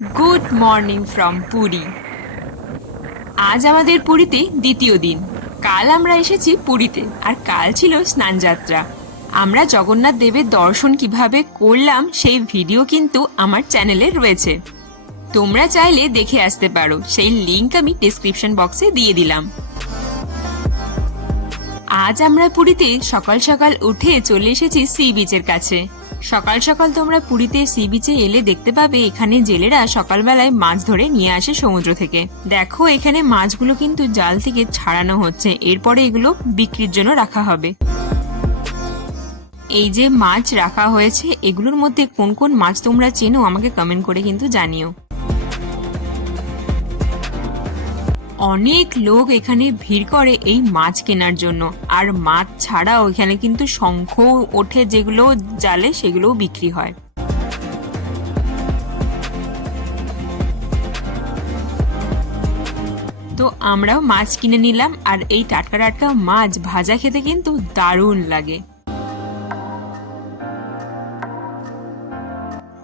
Good morning from Puri আজ আমাদের পুরীতে দ্বিতীয় দিন। কাল আমরা এসেছি পুরীতে, আর কাল ছিল স্নানযাত্রা। আমরা জগন্নাথ দেবের দর্শন কীভাবে করলাম সেই ভিডিও কিন্তু আমার চ্যানেলে রয়েছে। তোমরা চাইলে দেখে আসতে পারো, সেই লিংক আমি ডিসক্রিপশন বক্সে দিয়ে দিলাম। আজ আমরা পুরীতে সকাল সকাল উঠে চলে এসেছি সি বিচের কাছে। সকাল সকাল তোমরা পুরীতে সি বিচে এলে দেখতে পাবে এখানে জেলেরা সকালবেলায় মাছ ধরে নিয়ে আসে সমুদ্র থেকে। দেখো, এখানে মাছগুলো কিন্তু জাল থেকে ছাড়ানো হচ্ছে। এরপরে এগুলো বিক্রির জন্য রাখা হবে। এই যে মাছ রাখা হয়েছে, এগুলোর মধ্যে কোন কোন মাছ তোমরা চেনো আমাকে কমেন্ট করে কিন্তু জানিও। অনেক লোক এখানে ভিড় করে এই মাছ কেনার জন্য। আর মাছ ছাড়াও এখানে কিন্তু শঙ্খ ওঠে যেগুলো জালে সেগুলোও বিক্রি হয়। তো আমরাও মাছ কিনে নিলাম আর এই টাটকা টাটকা মাছ ভাজা খেতে কিন্তু দারুণ লাগে।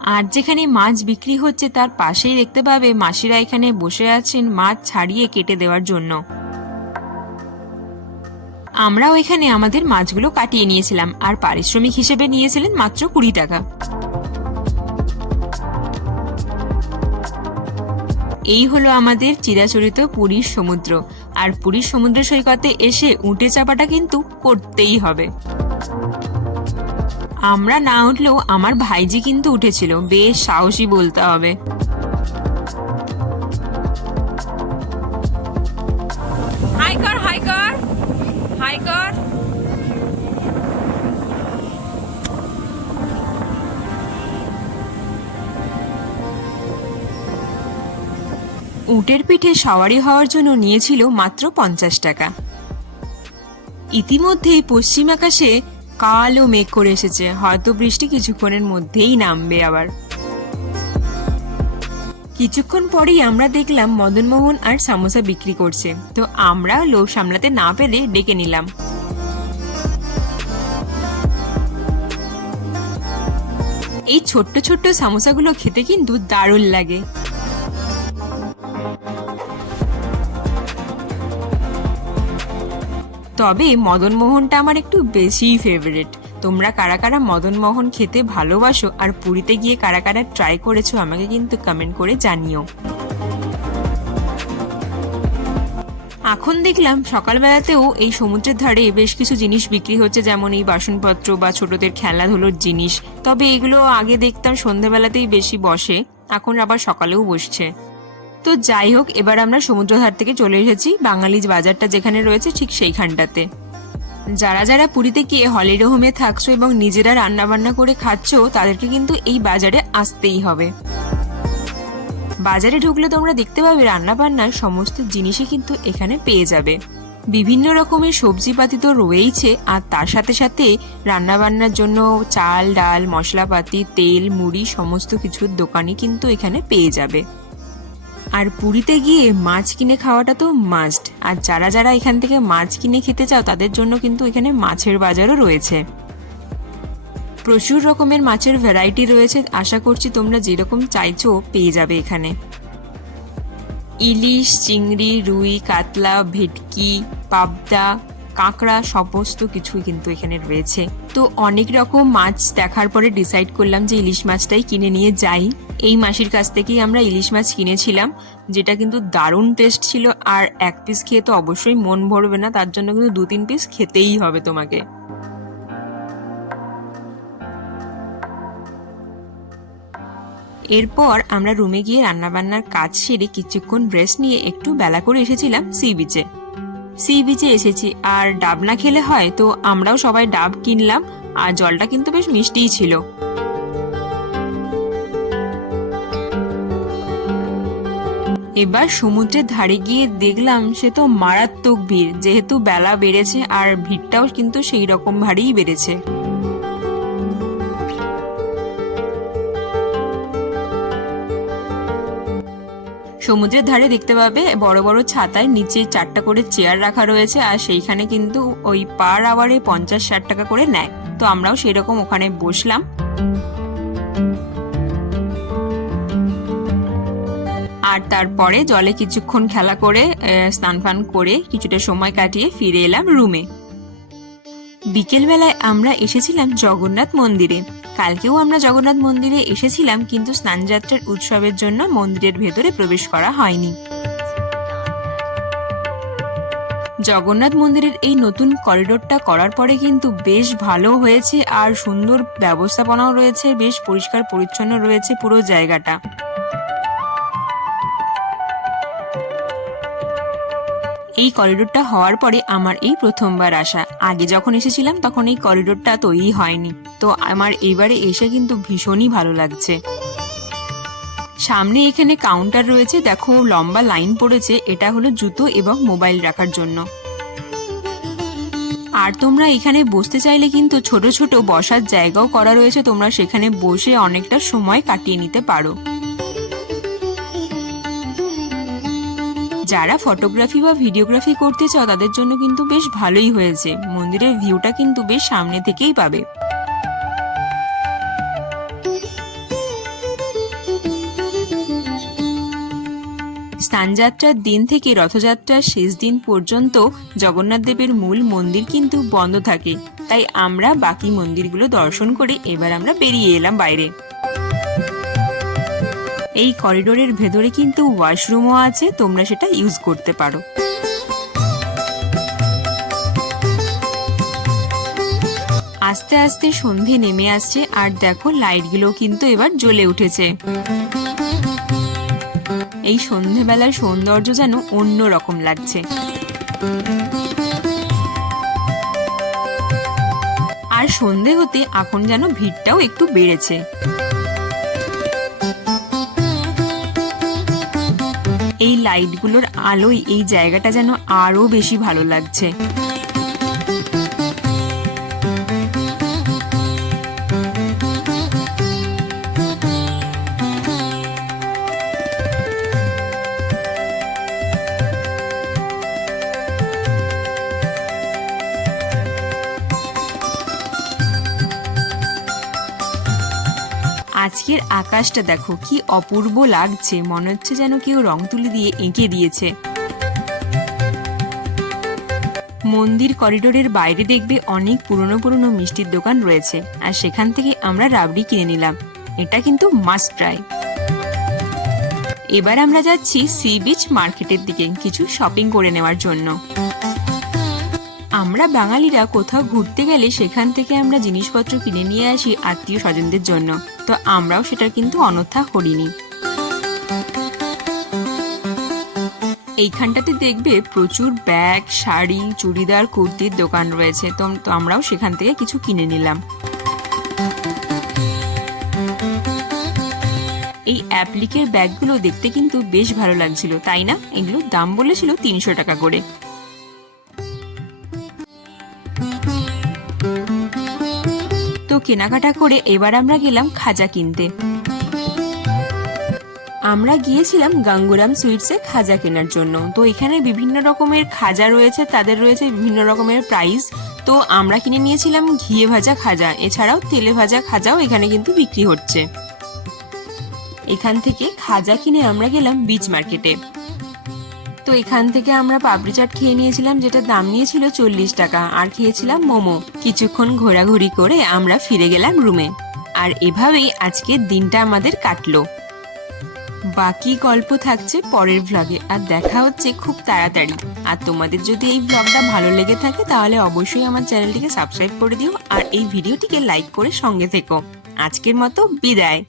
আর যেখানে মাছ বিক্রি হচ্ছে তার পাশেই দেখতে পাবে মাসিরা এখানে বসে আছেন মাছ ছাড়িয়ে কেটে দেওয়ার জন্য। আমরাও এখানে আমাদের মাছগুলো কাটিয়ে নিয়েছিলাম আর পারিশ্রমিক হিসেবে নিয়েছিলেন মাত্র কুড়ি টাকা। এই হলো আমাদের চিরাচরিত পুরীর সমুদ্র। আর পুরীর সমুদ্র সৈকতে এসে উঠে চাপাটা কিন্তু করতেই হবে। আমরা না উঠলেও আমার ভাইজি কিন্তু উঠেছিল। বেশ সাহসী বলতে হবে। উটের পিঠে সওয়ারি হওয়ার জন্য নিয়েছিল মাত্র পঞ্চাশ টাকা। ইতিমধ্যেই পশ্চিম আকাশে কালো মেঘ করে এসেছে। হয়তো বৃষ্টি কিছুক্ষণের মধ্যেই নামবে আবার। কিছুক্ষণ পরেই আমরা দেখলাম মদনমোহন আর সামোসা বিক্রি করছে। তো আমরা লোভ সামলাতে না পেরে ডেকে নিলাম। এই ছোট্ট ছোট্ট সামোসাগুলো খেতে কিন্তু দারুণ লাগে। তবে মদনমোহনটা আমার একটু বেশিই ফেভারিট তোমরা কারা কারা মদনমোহন খেতে ভালোবাসো আর পুরীতে গিয়ে কারা কারা ট্রাই করেছ আমাকে কিন্তু কমেন্ট করে জানিও। এখন দেখলাম সকালবেলাতেও এই সমুদ্রের ধারে বেশ কিছু জিনিস বিক্রি হচ্ছে, যেমন এই বাসনপত্র বা ছোটদের খেলাধুলোর জিনিস। তবে এগুলো আগে দেখতাম সন্ধ্যাবেলাতেই বেশি বসে, এখন আবার সকালেও বসছে। তো যাই হোক, এবার আমরা সমুদ্রধার থেকে চলে এসেছি বাঙালি বাজারটা যেখানে রয়েছে ঠিক সেইখানটাতে। যারা যারা পুরীতে গিয়ে হলিডে হোমে থাকছো এবং নিজেরা রান্না বান্না করে খাচ্ছো, তাদেরকে কিন্তু এই বাজারে আসতেই হবে। বাজারে ঢুকলে তোমরা দেখতে পাবে রান্না বান্নার সমস্ত জিনিসই কিন্তু এখানে পেয়ে যাবে। বিভিন্ন রকমের সবজিপাতি তো রয়েইছে, আর তার সাথে সাথে রান্না বান্নার জন্য চাল, ডাল, মশলাপাতি, তেল, মুড়ি, সমস্ত কিছুর দোকানই কিন্তু এখানে পেয়ে যাবে। আর পুরীতে গিয়ে মাছ কিনে খাওয়াটা তো মাস্ট আর যারা যারা এখান থেকে মাছ কিনে খেতে চাও, তাদের জন্য কিন্তু এখানে মাছের বাজারও রয়েছে। প্রচুর রকমের মাছের ভ্যারাইটি রয়েছে। আশা করছি তোমরা যেরকম চাইছো পেয়ে যাবে এখানে। ইলিশ, চিংড়ি, রুই, কাতলা, ভেটকি, পাবদা, কাঁকড়া সমস্ত কিছুই কিন্তু এখানে রয়েছে। তো অনেক রকম মাছ দেখার পরে ডিসাইড করলাম যে ইলিশ মাছটাই কিনে নিয়ে যাই। এই মাসির কাছ থেকেই আমরা ইলিশ মাছ কিনেছিলাম, যেটা কিন্তু দারুণ টেস্ট ছিল আর এক পিস খেয়ে তো অবশ্যই মন ভরবে না, তার জন্য কিন্তু দু তিন পিস খেতেই হবে তোমাকে। এরপর আমরা রুমে গিয়ে রান্নাবান্নার কাজ সেরে কিছুক্ষণ রেস্ট নিয়ে একটু বেলা করে এসেছিলাম সি বিচে সি বিচে এসেছি, আর ডাব না খেলে হয় তো আমরাও সবাই ডাব কিনলাম, আর জলটা কিন্তু বেশ মিষ্টিই ছিল। এবার সমুদ্রের ধারে গিয়ে দেখলাম সে তো মারাত্মক ভিড়। যেহেতু বেলা বেড়েছে আর ভিড়টাও কিন্তু সেই রকম ভারেই বেড়েছে। সমুদ্রের ধারে দেখতে পাবে বড় বড় ছাতায় নিচে চারটা করে চেয়ার রাখা রয়েছে আর সেইখানে কিন্তু ওই পার আওয়ারে পঞ্চাশ ষাট টাকা করে নেয়। তো আমরাও সেরকম ওখানে বসলাম। আর তারপরে জলে কিছুক্ষণ খেলা করে স্নান ফান করে কিছুটা সময় কাটিয়ে ফিরে এলাম রুমে। বিকেলবেলায় আমরা এসেছিলাম জগন্নাথ মন্দিরে। কালকেও আমরা জগন্নাথ মন্দিরে এসেছিলাম, কিন্তু স্নানযাত্রার উৎসবের জন্য মন্দিরের ভেতরে প্রবেশ করা হয়নি। জগন্নাথ মন্দিরের এই নতুন করিডোরটা করার পরে কিন্তু বেশ ভালো হয়েছে আর সুন্দর ব্যবস্থাপনাও রয়েছে, বেশ পরিষ্কার পরিচ্ছন্ন রয়েছে পুরো জায়গাটা। এই করিডোরটা হওয়ার পরে আমার এই প্রথমবার আসা। আগে যখন এসেছিলাম, তখন এই করিডোরটা তৈরি হয়নি। তো আমার এবারে এসে কিন্তু ভীষণই ভালো লাগছে। সামনে এখানে কাউন্টার রয়েছে। দেখো, লম্বা লাইন পড়েছে। এটা হলো জুতো এবং মোবাইল রাখার জন্য। আর তোমরা এখানে বসতে চাইলে কিন্তু ছোট ছোট বসার জায়গাও করা রয়েছে। তোমরা সেখানে বসে অনেকটা সময় কাটিয়ে নিতে পারো। যারা ফটোগ্রাফি বা ভিডিওগ্রাফি করতে চাও, তাদের জন্য কিন্তু বেশ ভালোই হয়েছে। মন্দিরের ভিউটা কিন্তু বেশ সামনে থেকেই পাবে। স্নানযাত্রার দিন থেকে রথযাত্রার শেষ দিন পর্যন্ত জগন্নাথ দেবের মূল মন্দির কিন্তু বন্ধ থাকে। তাই আমরা বাকি মন্দিরগুলো দর্শন করে এবার আমরা বেরিয়ে এলাম বাইরে। এই করিডোরের ভেতরে কিন্তু ওয়াশরুমও আছে, তোমরা সেটা ইউজ করতে পারো। আস্তে আস্তে সন্ধে নেমে আসছে, আর দেখো লাইটগুলো কিন্তু এবার জ্বলে উঠেছে। এই সন্ধেবেলার সৌন্দর্য যেন অন্য রকম লাগছে। আর সন্ধে হতে এখন যেন ভিড়টাও একটু বেড়েছে। এই লাইটগুলোর আলোয় এই জায়গাটা যেন আরও বেশি ভালো লাগছে। আজকের আকাশটা দেখো, কি অপূর্ব লাগছে। মনে হচ্ছে যেন কেউ রং তুলি দিয়ে এঁকে দিয়েছে। মন্দির করিডোরের বাইরে দেখবে অনেক পুরনো পুরনো মিষ্টির দোকান রয়েছে, আর সেখান থেকে আমরা রাবড়ি কিনে নিলাম। এটা কিন্তু মাস্ট ট্রাই এবার আমরা যাচ্ছি সি বিচ মার্কেটের দিকে, কিছু শপিং করে নেওয়ার জন্য। আমরা বাঙালিরা কোথাও ঘুরতে গেলে সেখান থেকে আমরা জিনিসপত্র কিনে নিয়ে আসি আত্মীয় স্বজনদের জন্য। তো আমরাও সেটা কিন্তু অনথা করিনি। এইখানটাতে দেখবে প্রচুর ব্যাগ, শাড়ি, চুড়িদার, কুর্তির দোকান রয়েছে। তো আমরাও সেখান থেকে কিছু কিনে নিলাম। এই অ্যাপ্লিকের ব্যাগগুলো দেখতে কিন্তু বেশ ভালো লাগছিল, তাই না? এগুলোর দাম বলেছিল তিনশো টাকা করে। কেনাকাটা করে এবার আমরা গেলাম খাজা কিনতে। আমরা গিয়েছিলাম গাঙ্গুরাম সুইটসে খাজা কেনার জন্য। তো এখানে বিভিন্ন রকমের খাজা রয়েছে, তাদের রয়েছে বিভিন্ন রকমের প্রাইস। তো আমরা কিনে নিয়েছিলাম ঘিয়ে ভাজা খাজা, এছাড়াও তেলে ভাজা খাজাও এখানে কিন্তু বিক্রি হচ্ছে। এখান থেকে খাজা কিনে আমরা গেলাম বিচ মার্কেটে। তো এখান থেকে আমরা পাপড়ি চাট খেয়ে নিয়েছিলাম, যেটা দাম নিয়েছিল চল্লিশ টাকা, আর খেয়েছিলাম মোমো। কিছুক্ষণ ঘোরাঘুরি করে আমরা ফিরে গেলাম রুমে। আর এভাবেই আজকের দিনটা আমাদের কাটলো। বাকি গল্প থাকছে পরের ভ্লগে আর দেখা হচ্ছে খুব তাড়াতাড়ি। আর তোমাদের যদি এই ভ্লগটা ভালো লেগে থাকে, তাহলে অবশ্যই আমার চ্যানেলটিকে সাবস্ক্রাইব করে দিও, আর এই ভিডিওটিকে লাইক করে সঙ্গে থেকো। আজকের মতো বিদায়।